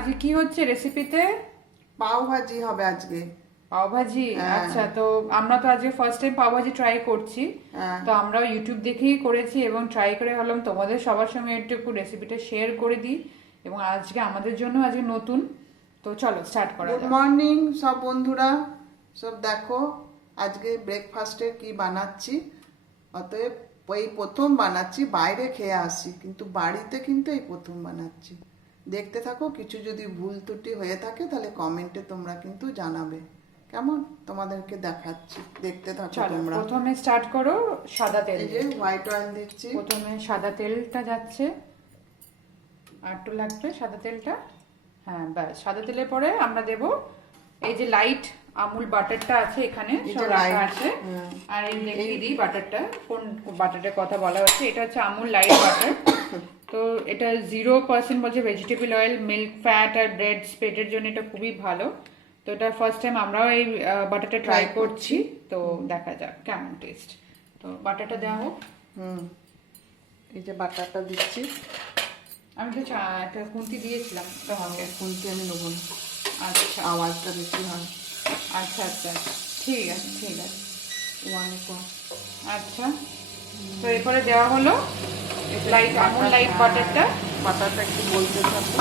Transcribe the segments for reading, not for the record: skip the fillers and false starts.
আজকে কি হচ্ছে রেসিপিতে? পাও ভাজি হবে আজকে। পাও ভাজি? আচ্ছা, তো আমরা তো আজকে ফার্স্ট টাইম পাও ভাজি ট্রাই করছি। হ্যাঁ। তো আমরাও ইউটিউব দেখেই করেছি এবং ট্রাই করে ভাবলাম তোমাদের সবার সঙ্গে একটু রেসিপিটা শেয়ার করে দিই, এবং আজকে আমাদের জন্য আজকে নতুন। তো চলো স্টার্ট করা গুড যাক। মর্নিং সব বন্ধুরা, সব দেখো আজকে ব্রেকফাস্টে কি বানাচ্ছি। অতএব এই প্রথম বানাচ্ছি, বাইরে খেয়ে আসি কিন্তু বাড়িতে কিন্তু এই প্রথম বানাচ্ছি। দেখতে থাকো, কিছু যদি ভুল ত্রুটি হয়ে থাকে তাহলে কমেন্টে তোমরা কিন্তু জানাবে। কেমন তোমাদেরকে দেখাচ্ছি, দেখতে থাকো চলো তোমরা। প্রথমে স্টার্ট করো সাদা তেল এই যে দিয়ে। হোয়াইট অয়েল দিচ্ছি। প্রথমে সাদা তেলটা যাচ্ছে, আর একটু লাগবে সাদা তেলটা। হ্যাঁ ব্যাস, সাদা তেলের পরে আমরা দেব এই যে লাইট আমুল বাটারটা আছে এখানে, এই সব যে রাখা light, আছে। হ্যাঁ। আর এই দেখিয়ে দিই বাটারটা, কোন বাটারের কথা বলা হচ্ছে। এটা হচ্ছে আমুল লাইট বাটার। তো এটা 0% বলছে ভেজিটেবল অয়েল, মিল্ক ফ্যাট আর ব্রেড স্প্রেডের জন্য এটা খুবই ভালো। তো এটা ফার্স্ট টাইম আমরাও এই বাটারটা ট্রাই করছি, তো দেখা যাক কেমন টেস্ট। তো বাটারটা দেওয়া হোক। এই যে বাটারটা দিচ্ছি। আমি তো একটা খুন্তি দিয়েছিলাম তোমাকে। খুন্তি আমি নেবো না, আচ্ছা আওয়াজটা বেশি হয়। আচ্ছা আচ্ছা, ঠিক আছে ঠিক আছে। আচ্ছা, তো এরপরে দেওয়া হলো লাইট আমুল লাইট বাটারটা। বাটারটা একটু বলতে থাকো।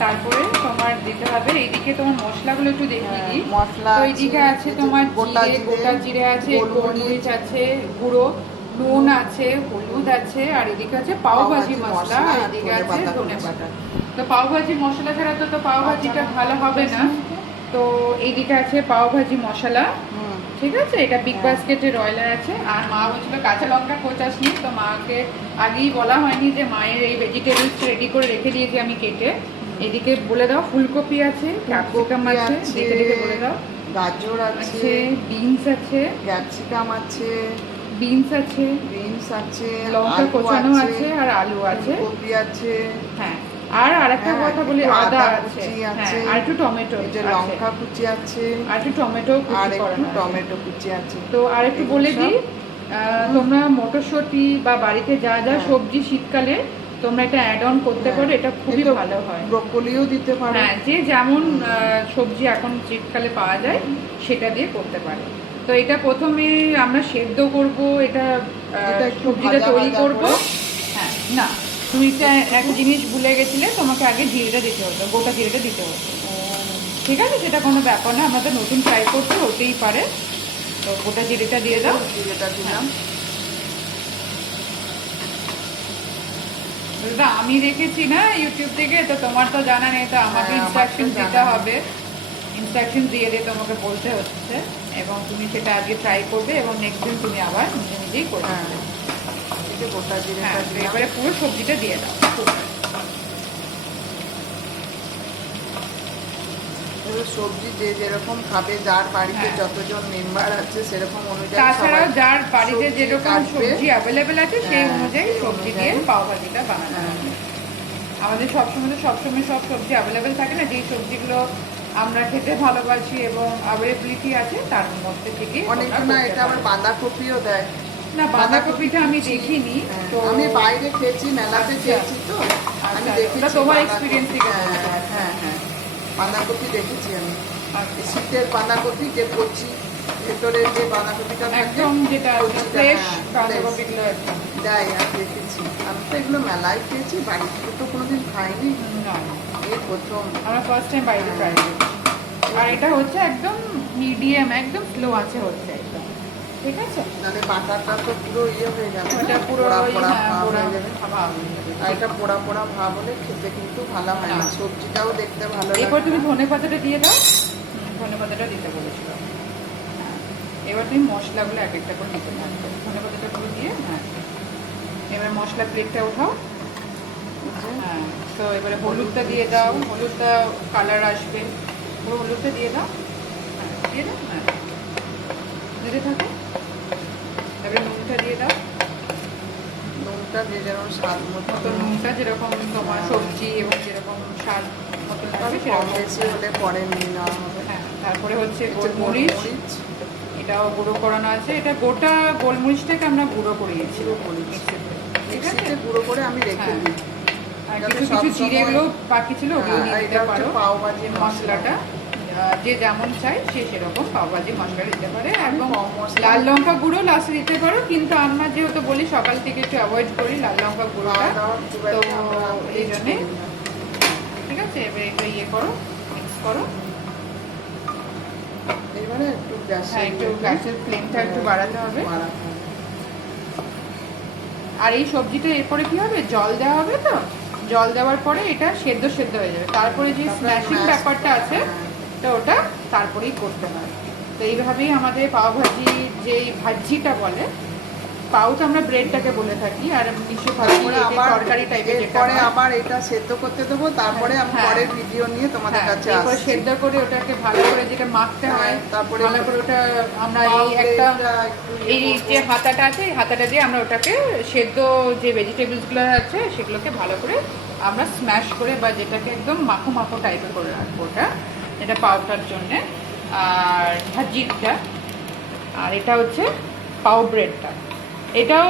তারপরে তোমার দিতে হবে এইদিকে তোমার মশলাগুলো একটু দেখিয়ে দিই। মশলা তো এইদিকে আছে তোমার গোটা জিরে আছে, গোলমরিচ আছে গুঁড়ো, নুন আছে, হলুদ আছে, আর এদিকে আছে পাও ভাজি মশলা, আর এদিকে আছে ধনেপাতা। তো পাও ভাজি মশলা ছাড়া তো পাও ভাজিটা ভালো হবে না। তো এইদিকে আছে পাও ভাজি মশলা, ঠিক আছে। এটা বিগ বাস্কেটের অয়েলার আছে। আর মা বলছিল কাঁচা লঙ্কা কোচাসনি, তো মাকে আগেই বলা হয়নি যে মায়ের এই ভেজিটেবলস রেডি করে রেখে দিয়েছি আমি কেটে। এদিকে বলে দাও ফুলকপি আছে, ক্যাপসিকাম আছে, দেখে দেখে বলে দাও। গাজর আছে, বিনস আছে, ক্যাপসিকাম আছে, বিনস আছে, লঙ্কা কোচানো আছে, আর আলু আছে, কপি আছে। হ্যাঁ। আর আরেকটা কথা বলি, আদা আছে, আছে, আর একটু টমেটো এই যে লঙ্কা কুচি আছে, আর একটু টমেটো আর কুচি একটু করানো আছে। টমেটো কুচি আছে। তো আর একটু বলে দিই, তোমরা মটরশুঁটি বা বাড়িতে যা যা সবজি শীতকালে তোমরা এটা অ্যাড অন করতে পারো, এটা খুবই ভালো হয়। ব্রকলিও দিতে পারো। হ্যাঁ, যে যেমন সবজি এখন শীতকালে পাওয়া যায় সেটা দিয়ে করতে পারো। তো এটা প্রথমে আমরা সেদ্ধ করব, এটা সবজিটা তৈরি করব। হ্যাঁ না, তুমি একটা জিনিস ভুলে গেছিলে, তোমাকে আগে জিরেটা দিতে হতো, গোটা জিরেটা দিতে হতো। ঠিক আছে, সেটা কোনো ব্যাপার না, আমরা তো নতুন ট্রাই করছি, হতেই পারে। তো গোটা জিরেটা দিয়ে দাও। জিরেটা দিলাম। এটা আমি দেখেছি না ইউটিউব থেকে, তো তোমার তো জানা নেই, তো আমাকে ইনস্ট্রাকশন দিতে হবে। ইনস্ট্রাকশন দিয়ে দিয়ে তোমাকে বলতে হচ্ছে, এবং তুমি সেটা আজকে ট্রাই করবে এবং নেক্সট দিন তুমি আবার নিজে নিজেই করবে। গোটা জিরেটা হ্যাঁ, দিলাম। এবারে পুরো সবজিটা দিয়ে দাও। সবজি যে যেরকম খাবে, যার বাড়িতে যতজন মেম্বার আছে সেরকম অনুযায়ী। তাছাড়াও যার বাড়িতে যেরকম সবজি অ্যাভেলেবেল আছে সেই অনুযায়ী সবজি দিয়ে পাও ভাজিটা বানানো হবে। আমাদের সবসময় সব সবজি অ্যাভেলেবেল থাকে না, যেই সবজিগুলো আমরা খেতে ভালোবাসি এবং অ্যাভেলেবিলিটি আছে তার মধ্যে থেকে অনেকজন এটা আবার বাঁধাকপিও দেয়। না, বাঁধাকপিটা আমি দেখিনি। তো আমি বাইরে খেয়েছি, মেলাতে খেয়েছি, তো আমি দেখেছি তোমার এক্সপিরিয়েন্স থেকে। হ্যাঁ, বাঁধাকপি দেখেছি আমি। শীতের বাঁধাকপি যে কচি, ভেতরে যে বাঁধাকপিটা একদম যেটা ফ্রেশ বাঁধাকপিগুলো একদম দেয়, আমি দেখেছি। আমি তো এগুলো মেলায় খেয়েছি, বাড়ি থেকে তো কোনোদিন খাইনি। এই প্রথম আমরা ফার্স্ট টাইম বাইরে ট্রাই করছি। আর এটা হচ্ছে একদম মিডিয়াম, একদম স্লো আছে হচ্ছে একদম, ঠিক আছে। নাহলে বাটারটা তো পুরো হয়ে যাবে, এটা পুরো পোড়া পোড়া ভাব পোড়া হয়ে যাবে। ভাব। আর এটা পোড়া পোড়া ভাব হলে খেতে কিন্তু ভালো হয় না, সবজিটাও দেখতে ভালো লাগে। এরপর তুমি ধনেপাতাটা দিয়ে দাও। ধনেপাতাটা দিতে বলেছিল। এবার তুমি মশলাগুলো এক একটা করে দিতে থাকবে, ধনেপাতাটা পুরো দিয়ে। হ্যাঁ, এবার মশলা প্লেটটা উঠাও। হ্যাঁ, তো এবারে হলুদটা দিয়ে দাও, হলুদটা কালার আসবে, পুরো হলুদটা দিয়ে দাও। হ্যাঁ দিয়ে দাও, হ্যাঁ দিতে থাকো। এবারে নুনটা দিয়ে দাও। নুনটা যে যেরকম স্বাদ মতো, নুনটা যেরকম তোমার সবজি এবং যেরকম স্বাদ মতো লাগবে সেরকম বেশি হলে পরে নিয়ে নেওয়া হবে। হ্যাঁ, তারপরে হচ্ছে গোলমরিচ, এটা এটাও গুঁড়ো করানো আছে। এটা গোটা গোলমরিচটাকে আমরা গুঁড়ো করিয়েছি, ঠিক আছে, মিক্সিতে গুঁড়ো করে আমি রেখে হ্যাঁ। দিই। আর যাতে কিছু কিছু সবসময়- জিরেগুলো বাকি ছিল ওগুলো হ্যাঁ, দিয়ে আর দিতে এটা হচ্ছে পারো। পাওভাজি মশলাটা যে যেমন চাই সে সেরকম পাওভাজি মশলা দিতে পারে, আমি এবং কম মশলা- লাল লঙ্কা গুঁড়ো লাস্টে দিতে পারো, কিন্তু আমরা যেহেতু বলি সকাল থেকে একটু অ্যাভয়েড করি লাল লঙ্কা গুঁড়োটা, খাওয়া দাওয়ার খুব তো একটা আমরা এই use জন্যে, করি না। ঠিক আছে। এবার এটা ইয়ে করো, মিক্স করো। এবারে একটু হ্যাঁ, একটু গ্যাসের ফ্লেমটা একটু বাড়াতে হবে। বাড়াতে হবে। আর এই সবজিটা এরপরে কি হবে, জল দেওয়া হবে, তো জল দেওয়ার পরে এটা সেদ্ধ সেদ্ধ হয়ে যাবে, তারপরে যে তারপরে স্ম্যাশিং mash- ব্যাপারটা আছে তো ওটা তারপরেই করতে হয়। তো এইভাবেই আমাদের পাওভাজি যে ভাজিটা বলে, পাও তো আমরা ব্রেডটাকে বলে থাকি, আর মিশ্র ভাজি তারপরে আবার তরকারি টাইপের যেটা এরপরে হয়। আবার এটা সেদ্ধ করতে দেবো, তারপরে আমি হ্যাঁ। পরের ভিডিও নিয়ে তোমাদের হ্যাঁ, কাছে এরপর আসছি। সেদ্ধ করে ওটাকে ভালো করে যেটা মাখতে হ্যাঁ, হয়, তারপরে ভালো করে ওটা আমরা পাও এই একটা ব্রেডটা একটু ইয়ে এই করবো। যে হাতাটা আছে, এই হাতাটা দিয়ে আমরা ওটাকে সেদ্ধ যে ভেজিটেবলসগুলো আছে সেগুলোকে ভালো করে আমরা স্ম্যাশ করে, বা যেটাকে একদম মাখো মাখো টাইপের করে রাখবো ওটা, এটা পাউটার জন্যে। আর ভাজিটা, আর এটা হচ্ছে পাও ব্রেডটা, এটাও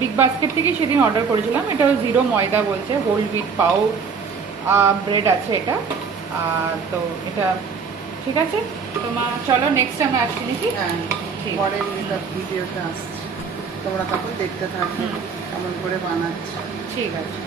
বিগ বাস্কেট থেকে সেদিন অর্ডার করেছিলাম। এটাও 0 ময়দা বলছে, হোল হুইট পাও ব্রেড আছে এটা। তো এটা ঠিক আছে। তোমার চলো নেক্সট আমরা আসছি নাকি? হ্যাঁ, ঠিক। পরের ভিডিওটা আসছে, তোমরা তখন দেখতে থাকবে হুম। কেমন করে বানাচ্ছি। ঠিক আছে।